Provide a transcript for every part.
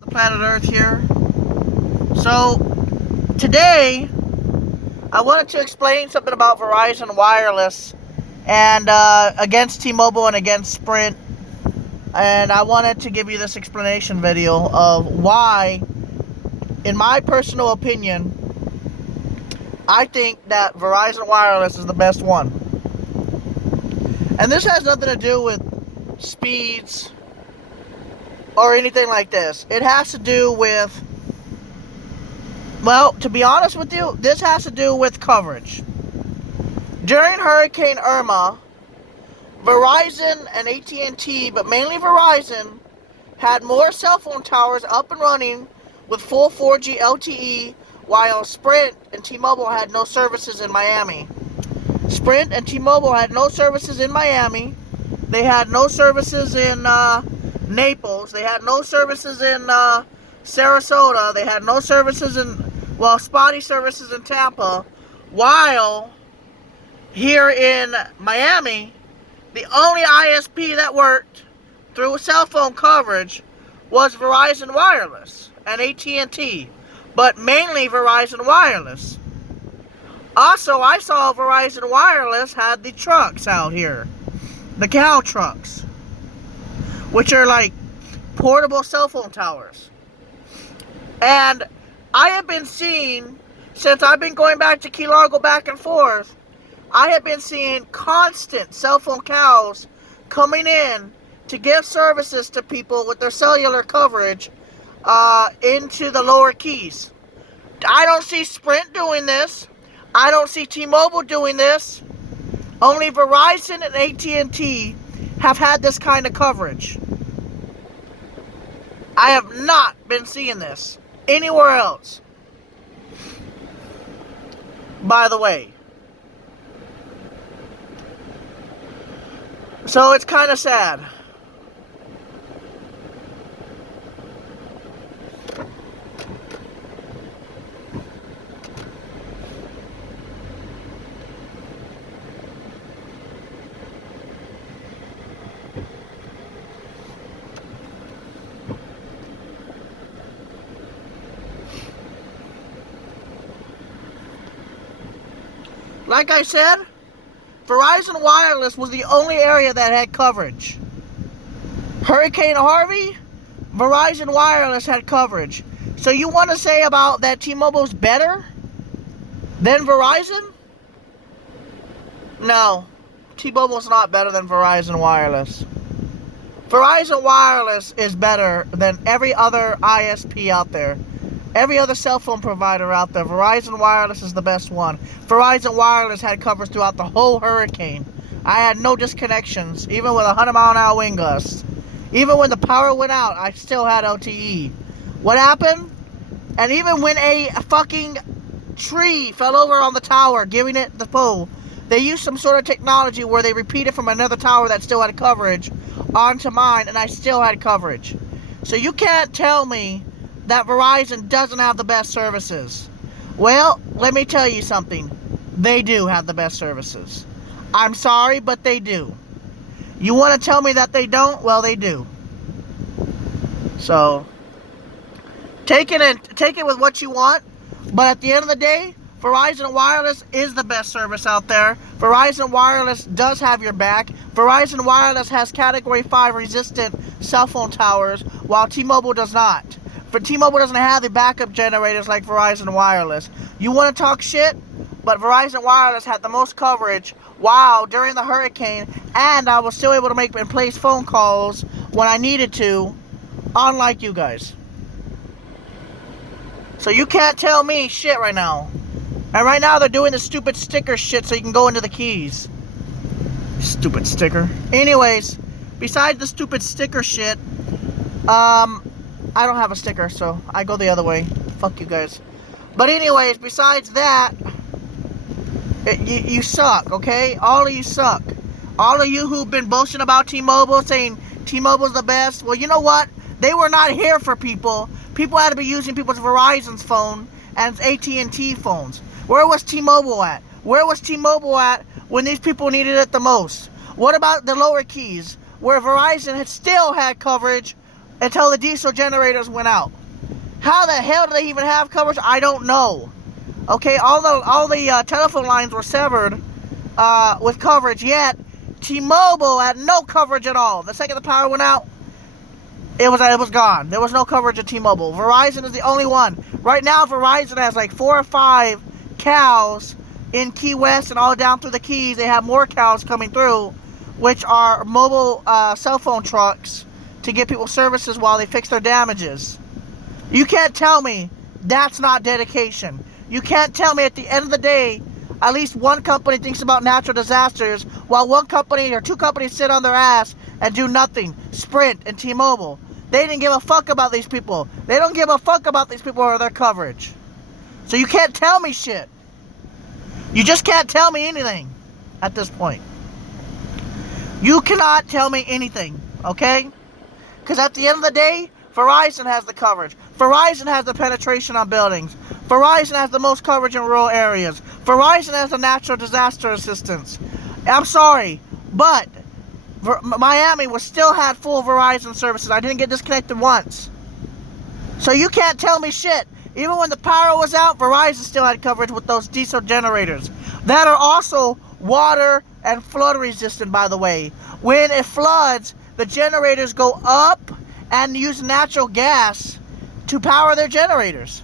The planet Earth here. So, today, I wanted to explain something about Verizon Wireless and against T-Mobile and against Sprint. And I wanted to give you this explanation video of why, in my personal opinion, I think that Verizon Wireless is the best one. And this has nothing to do with speeds or anything like this. It has to do with, well, to be honest with you, this has to do with coverage. During Hurricane Irma, Verizon and AT&T, but mainly Verizon, had more cell phone towers up and running with full 4G LTE, while Sprint and T-Mobile had no services in Miami. Sprint and T-Mobile had no services in Miami. They had no services in Naples. They had no services in Sarasota. They had no services spotty services in Tampa. While here in Miami, the only ISP that worked through cell phone coverage was Verizon Wireless and AT&T, but mainly Verizon Wireless. Also, I saw Verizon Wireless had the trucks out here, the cow trucks, which are like portable cell phone towers. And I have been seeing, since I've been going back to Key Largo back and forth, I have been seeing constant cell phone cows coming in to give services to people with their cellular coverage into the lower keys. I don't see Sprint doing this. I don't see T-Mobile doing this. Only Verizon and AT&T have had this kind of coverage. I have not been seeing this anywhere else. By the way. So it's kind of sad. Like I said, Verizon Wireless was the only area that had coverage. Hurricane Harvey, Verizon Wireless had coverage. So you want to say about that T-Mobile's better than Verizon? No, T-Mobile's not better than Verizon Wireless. Verizon Wireless is better than every other ISP out there. Every other cell phone provider out there, Verizon Wireless is the best one. Verizon Wireless had coverage throughout the whole hurricane. I had no disconnections, even with 100-mile-an-hour wind gusts. Even when the power went out, I still had LTE. What happened? And even when a fucking tree fell over on the tower, giving it the pole, they used some sort of technology where they repeated from another tower that still had coverage onto mine, and I still had coverage. So you can't tell me that Verizon doesn't have the best services. Well, let me tell you something. They do have the best services. I'm sorry, but they do. You want to tell me that they don't? Well, they do. So, take it with what you want, but at the end of the day, Verizon Wireless is the best service out there. Verizon Wireless does have your back. Verizon Wireless has Category 5 resistant cell phone towers, while T-Mobile does not. For T-Mobile doesn't have the backup generators like Verizon Wireless. You want to talk shit? But Verizon Wireless had the most coverage during the hurricane, and I was still able to make and place phone calls when I needed to, unlike you guys. So you can't tell me shit right now. And right now they're doing the stupid sticker shit so you can go into the keys. Stupid sticker. Anyways, besides the stupid sticker shit, I don't have a sticker, so I go the other way. Fuck you guys. But anyways, besides that, you suck, okay? All of you suck. All of you who've been boasting about T-Mobile, saying T-Mobile's the best. Well, you know what? They were not here for people. People had to be using people's Verizon's phone and AT&T phones. Where was T-Mobile at? Where was T-Mobile at when these people needed it the most? What about the lower keys, where Verizon had still had coverage until the diesel generators went out. How the hell do they even have coverage? I don't know. Okay, all the telephone lines were severed with coverage, yet T-Mobile had no coverage at all. The second the power went out, it was gone. There was no coverage at T-Mobile. Verizon is the only one. Right now, Verizon has like 4 or 5 cows in Key West and all down through the Keys. They have more cows coming through, which are mobile cell phone trucks to get people services while they fix their damages. You can't tell me that's not dedication. You can't tell me at the end of the day, at least one company thinks about natural disasters while one company or 2 companies sit on their ass and do nothing. Sprint and T-Mobile. They didn't give a fuck about these people. They don't give a fuck about these people or their coverage. So you can't tell me shit. You just can't tell me anything at this point. You cannot tell me anything, okay? Because at the end of the day, Verizon has the coverage. Verizon has the penetration on buildings. Verizon has the most coverage in rural areas. Verizon has the natural disaster assistance. I'm sorry, but Miami still had full Verizon services. I didn't get disconnected once. So you can't tell me shit. Even when the power was out, Verizon still had coverage with those diesel generators that are also water and flood resistant, by the way. When it floods, the generators go up and use natural gas to power their generators.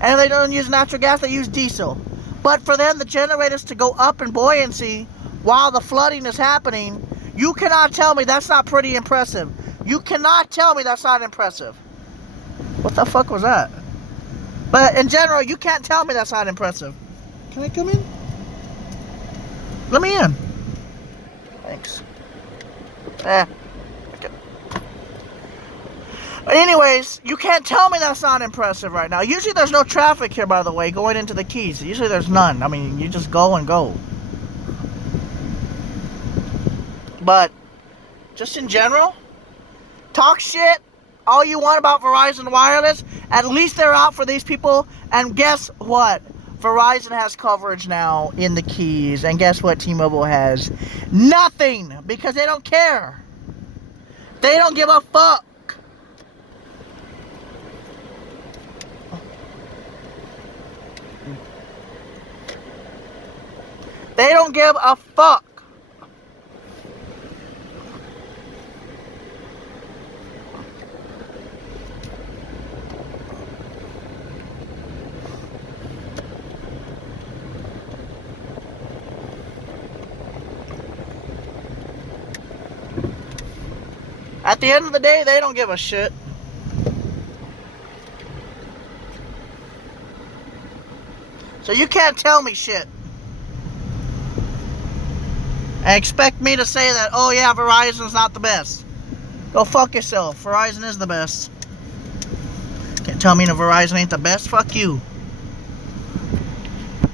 And if they don't use natural gas, they use diesel. But for them, the generators to go up in buoyancy while the flooding is happening, you cannot tell me that's not pretty impressive. You cannot tell me that's not impressive. What the fuck was that? But in general, you can't tell me that's not impressive. Can I come in? Let me in. Thanks. Okay. But anyways, you can't tell me that's not impressive right now. Usually there's no traffic here, by the way, going into the Keys. Usually there's none. I mean, you just go and go. But just in general, talk shit all you want about Verizon Wireless. At least they're out for these people. And guess what? Verizon has coverage now in the Keys. And guess what T-Mobile has? Nothing. Because they don't care. They don't give a fuck. They don't give a fuck. At the end of the day, they don't give a shit. So you can't tell me shit. And expect me to say that, oh yeah, Verizon's not the best. Go fuck yourself. Verizon is the best. Can't tell me that Verizon ain't the best. Fuck you.